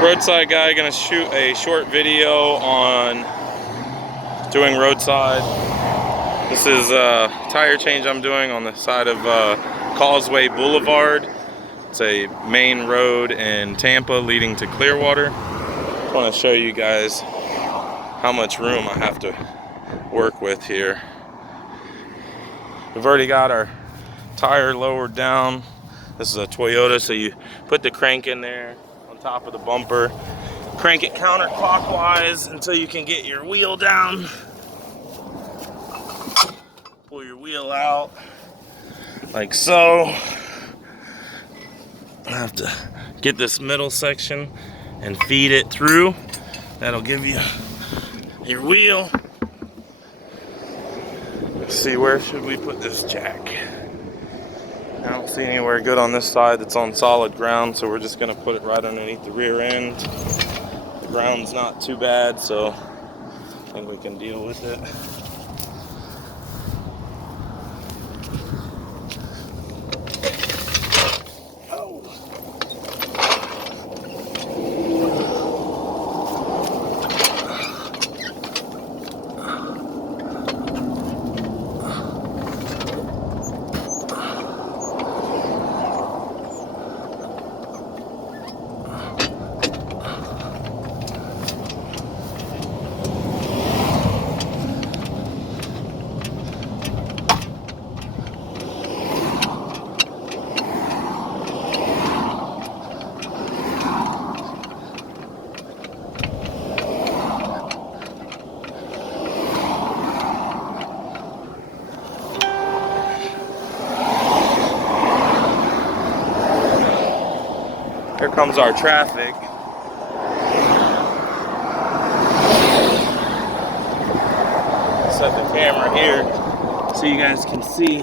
Roadside guy, gonna shoot a short video on doing roadside. This is a tire change I'm doing on the side of Causeway Boulevard. It's a main road in Tampa leading to Clearwater. I want to show you guys how much room I have to work with here. We've already got our tire lowered down. This is a Toyota, so you put the crank in there on top of the bumper, crank it counterclockwise until you can get your wheel down. Pull your wheel out like so. I have to get this middle section and feed it through. That'll give you your wheel. Let's see, where should we put this jack? I don't see anywhere good on this side that's on solid ground, so we're just gonna put it right underneath the rear end. The ground's not too bad, so I think we can deal with it. Here comes our traffic. Set the camera here so you guys can see